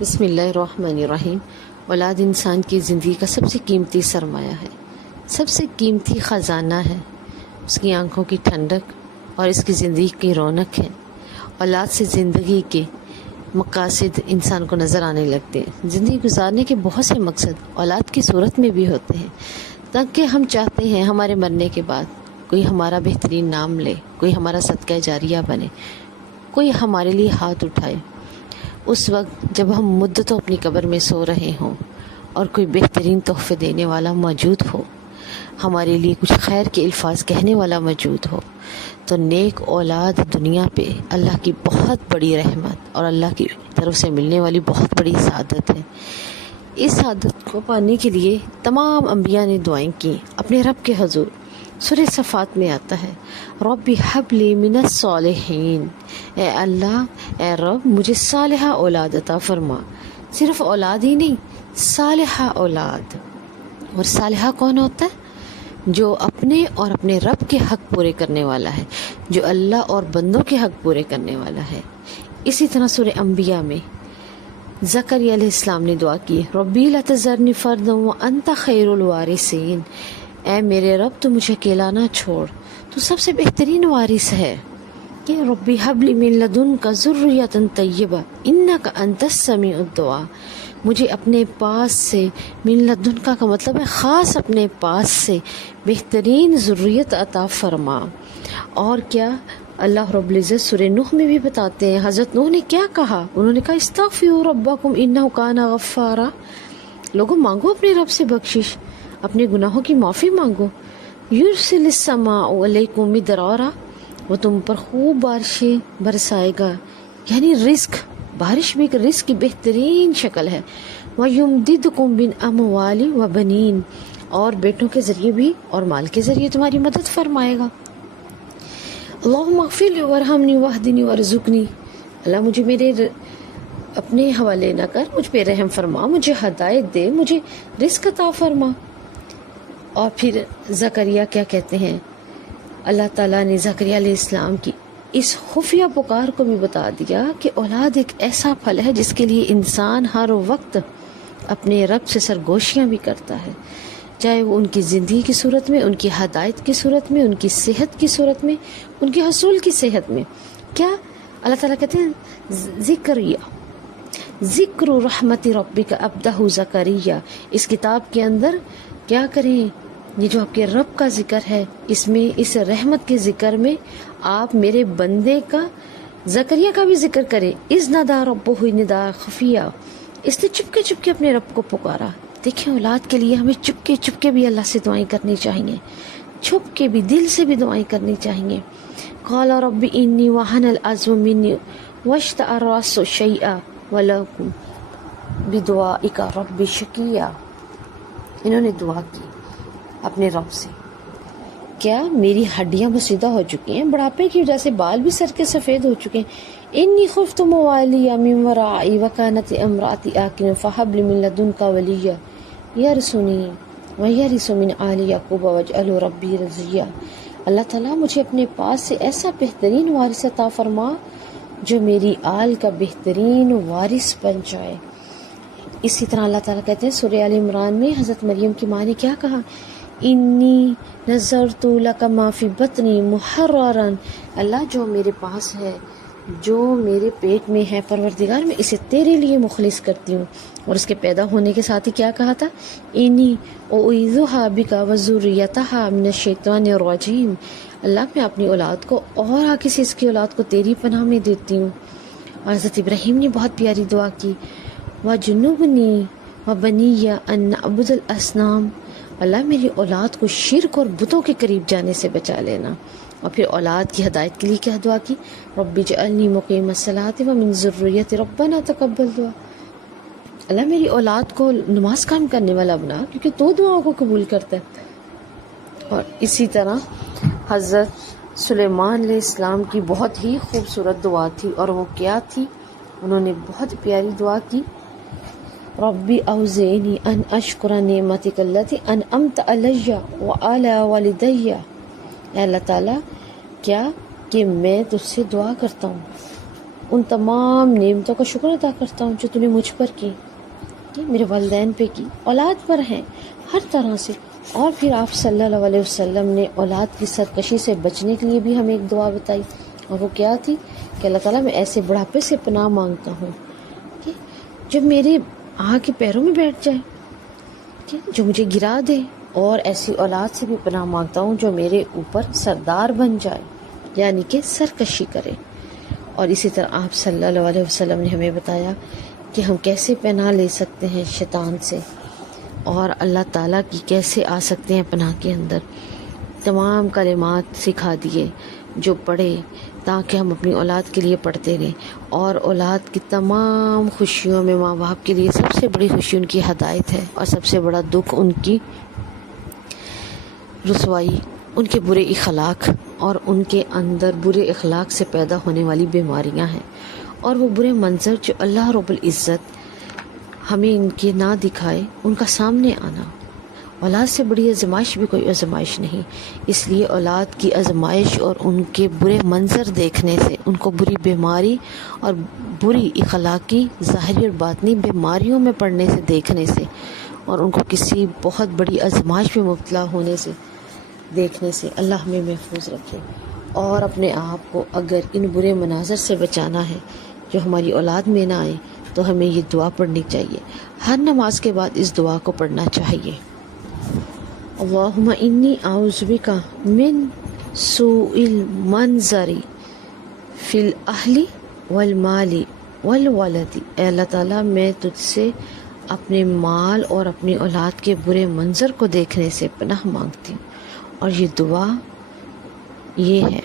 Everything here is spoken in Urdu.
بسم اللہ الرحمن الرحیم۔ اولاد انسان کی زندگی کا سب سے قیمتی سرمایہ ہے، سب سے قیمتی خزانہ ہے۔ اس کی آنکھوں کی ٹھنڈک اور اس کی زندگی کی رونق ہے۔ اولاد سے زندگی کے مقاصد انسان کو نظر آنے لگتے ہیں۔ زندگی گزارنے کے بہت سے مقصد اولاد کی صورت میں بھی ہوتے ہیں، تاکہ ہم چاہتے ہیں ہمارے مرنے کے بعد کوئی ہمارا بہترین نام لے، کوئی ہمارا صدقہ جاریہ بنے، کوئی ہمارے لیے ہاتھ اٹھائے۔ اس وقت جب ہم مدتوں اپنی قبر میں سو رہے ہوں اور کوئی بہترین تحفے دینے والا موجود ہو، ہمارے لیے کچھ خیر کے الفاظ کہنے والا موجود ہو، تو نیک اولاد دنیا پہ اللہ کی بہت بڑی رحمت اور اللہ کی طرف سے ملنے والی بہت بڑی سعادت ہے۔ اس سعادت کو پانے کے لیے تمام انبیاء نے دعائیں کی اپنے رب کے حضور۔ سورہ صفات میں آتا ہے، رب ہب لی من الصالحین، اے اللہ، اے رب مجھے صالحہ اولاد عطا فرما۔ صرف اولاد ہی نہیں، صالحہ اولاد۔ اور صالحہ کون ہوتا ہے؟ جو اپنے اور اپنے رب کے حق پورے کرنے والا ہے، جو اللہ اور بندوں کے حق پورے کرنے والا ہے۔ اسی طرح سورہ انبیاء میں زکریا علیہ السلام نے دعا کی، ربی لا تذرنی فردا وانت خیر الوارثین، اے میرے رب تو مجھے اکیلا نہ چھوڑ، تو سب سے بہترین وارث ہے۔ کہ ربی حب لی من لدنک ذریۃ طیبہ انک انت السمیع الدعاء، مجھے اپنے پاس سے، من لدنک کا مطلب ہے خاص اپنے پاس سے بہترین ذریت عطا فرما۔ اور کیا اللہ رب العزت سورہ نوح میں بھی بتاتے ہیں، حضرت نوح نے کیا کہا؟ انہوں نے کہا استغفروا ربکم انہ کان غفارا، لوگوں مانگو اپنے رب سے بخشش، اپنے گناہوں کی معافی مانگو۔ یرسل السماء علیکم مدرارا، وہ تم پر خوب بارشیں برسائے گا، یعنی رزق، بارش بھی ایک رزق کی بہترین شکل ہے۔ وَيُمْدِدْكُمْ بِالْأَمْوَالِ وَبَنِينَ، اور بیٹوں کے ذریعے بھی اور مال کے ذریعے تمہاری مدد فرمائے گا۔ اللہم اغفر لی وارحمنی واہدنی وارزقنی، اللہ مجھے میرے اپنے حوالے نہ کر، مجھ پہ رحم فرما، مجھے ہدایت دے، مجھے رزق عطا فرما۔ اور پھر زکریا کیا کہتے ہیں؟ اللہ تعالیٰ نے زکریا علیہ السلام کی اس خفیہ پکار کو بھی بتا دیا کہ اولاد ایک ایسا پھل ہے جس کے لیے انسان ہر وقت اپنے رب سے سرگوشیاں بھی کرتا ہے، چاہے وہ ان کی زندگی کی صورت میں، ان کی ہدایت کی صورت میں، ان کی صحت کی صورت میں، ان کے حصول کی صحت میں۔ کیا اللہ تعالیٰ کہتے ہیں ذکر رحمت ربک عبدہ زکریا، اس کتاب کے اندر کیا کریں؟ یہ جو آپ کے رب کا ذکر ہے، اس میں، اس رحمت کے ذکر میں آپ میرے بندے کا، زکریا کا بھی ذکر کریں۔ اذ نادیٰ ربہ نداء خفیہ، اس نے چپکے چپکے اپنے رب کو پکارا۔ دیکھیں اولاد کے لیے ہمیں چپکے چپکے بھی اللہ سے دعائیں کرنی چاہیے، چھپ کے بھی، دل سے بھی دعائیں کرنی چاہیے۔ قال رب انی وہن العظم منی واشتعل الرأس شیئا ولکم بدعائک رب شقیا، انہوں نے دعا کی اپنے رب سے، کیا میری ہڈیاں بسیدہ ہو چکی ہیں، بڑھاپے کی وجہ سے بال بھی سر کے سفید ہو چکے ہیں، انی خفت موالی من ورائی وکانت امراتی آکن فہب لی من لدنک ولیہ یرثنی ویرث من آل یعقوب واجعلہ ربی رضیہ، اللہ تعالیٰ مجھے اپنے پاس سے ایسا بہترین وارث عطا فرما جو میری آل کا بہترین وارث بن جائے۔ اسی طرح اللہ تعالیٰ کہتے ہیں سورہ آل عمران میں، حضرت مریم کی ماں نے کیا کہا؟ انی نذرت لک ما فی بطنی محررا، اللہ جو میرے پاس ہے، جو میرے پیٹ میں ہے پروردگار، میں اسے تیرے لیے مخلص کرتی ہوں۔ اور اس کے پیدا ہونے کے ساتھ ہی کیا کہا تھا؟ انی اعیذھا بک وذریتھا من الشیطان الرجیم، اللہ میں اپنی اولاد کو اور آگے سے اس کی اولاد کو تیری پناہ میں دیتی ہوں۔ اور حضرت ابراہیم نے بہت پیاری دعا کی، وَجُنُّبْنِي وَبَنِيَّ أَن نَعْبُدَ الْأَصْنَامَ، اللہ میری اولاد کو شرک اور بتوں کے قریب جانے سے بچا لینا۔ اور پھر اولاد کی ہدایت کے لیے کیا دعا کی؟ رب اجعلنی مقیم الصلاۃ ومن ذریتی ربنا تقبل دعا، اللہ میری اولاد کو نماز قائم کرنے والا بنا، کیونکہ تو دعاؤں کو قبول کرتا ہے۔ اور اسی طرح حضرت سلیمان علیہ السلام کی بہت ہی خوبصورت دعا تھی، اور وہ کیا تھی؟ انہوں نے بہت پیاری دعا کی، ربی اوزعنی ان اشکر نعمتک التی انعمت علی وعلی والدی، اے اللہ تعالیٰ کیا کہ میں تجھ سے دعا کرتا ہوں ان تمام نعمتوں کا شکر ادا کرتا ہوں جو تو نے مجھ پر کی، میرے والدین پہ کی، اولاد پر ہیں ہر طرح سے۔ اور پھر آپ صلی اللہ علیہ وسلم نے اولاد کی سرکشی سے بچنے کے لیے بھی ہمیں ایک دعا بتائی، اور وہ کیا تھی کہ اللہ تعالیٰ میں ایسے بڑھاپے سے پناہ مانگتا ہوں کہ جو میرے آ کے پیروں میں بیٹھ جائے، جو مجھے گرا دے، اور ایسی اولاد سے بھی پناہ مانگتا ہوں جو میرے اوپر سردار بن جائے، یعنی کہ سرکشی کرے۔ اور اسی طرح آپ صلی اللہ علیہ وسلم نے ہمیں بتایا کہ ہم کیسے پناہ لے سکتے ہیں شیطان سے، اور اللہ تعالیٰ کی کیسے آ سکتے ہیں پناہ کے اندر۔ تمام کلمات سکھا دیے جو پڑھے، تاکہ ہم اپنی اولاد کے لیے پڑھتے رہیں، اور اولاد کی تمام خوشیوں میں ماں باپ کے لیے سب سے بڑی خوشی ان کی ہدایت ہے، اور سب سے بڑا دکھ ان کی رسوائی، ان کے برے اخلاق، اور ان کے اندر برے اخلاق سے پیدا ہونے والی بیماریاں ہیں، اور وہ برے منظر جو اللہ رب العزت ہمیں ان کے نہ دکھائے ان کا سامنے آنا۔ اولاد سے بڑی آزمائش بھی کوئی آزمائش نہیں، اس لیے اولاد کی آزمائش اور ان کے برے منظر دیکھنے سے، ان کو بری بیماری اور بری اخلاقی ظاہری اور باطنی بیماریوں میں پڑنے سے دیکھنے سے، اور ان کو کسی بہت بڑی آزمائش میں مبتلا ہونے سے دیکھنے سے اللہ ہمیں محفوظ رکھے۔ اور اپنے آپ کو اگر ان برے مناظر سے بچانا ہے جو ہماری اولاد میں نہ آئے، تو ہمیں یہ دعا پڑھنی چاہیے۔ ہر نماز کے بعد اس دعا کو پڑھنا چاہیے۔ اللہم انی اعوذ بک من سوء المنظر فی الاہل والمال والولد۔ اے اللہ تعالیٰ، میں تجھ سے اپنے مال اور اپنی اولاد کے برے منظر کو دیکھنے سے پناہ مانگتی ہوں، اور یہ دعا یہ ہے: